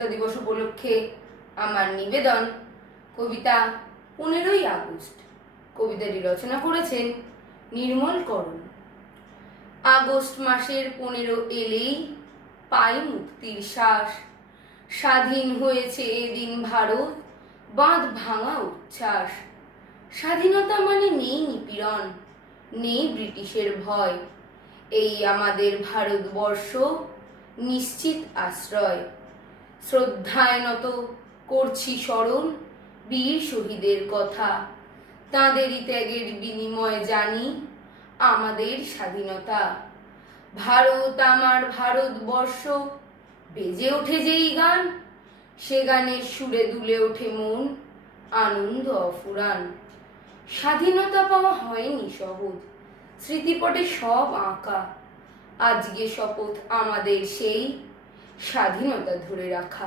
দিবস উপলক্ষে আমার নিবেদন কবিতা 15ই আগস্ট। কবিতাটি রচনা করেছেন নির্মল করণ। আগস্ট মাসের 15 এলেই পাই মুক্তির শ্বাস। স্বাধীন হয়েছে এদিন ভারত, বাঁধ ভাঙা উচ্ছ্বাস। স্বাধীনতা মানে নেই নিপীড়ন, নেই ব্রিটিশের ভয়। এই আমাদের ভারতবর্ষ, নিশ্চিত আশ্রয়। শ্রদ্ধায় নত করছি স্মরণ বীর শহীদের কথা। তাঁদেরই ত্যাগের বিনিময়ে জানি আমাদের স্বাধীনতা। ভারত আমার ভারতবর্ষ, বেজে ওঠে যেই গান, সে গানের সুরে দুলে ওঠে মন, আনন্দ অফুরান। স্বাধীনতা পাওয়া হয়নি সহজ, স্মৃতিপটে সব আঁকা। আজকে শপথ আমাদের সেই স্বাধীনতা ধরে রাখা।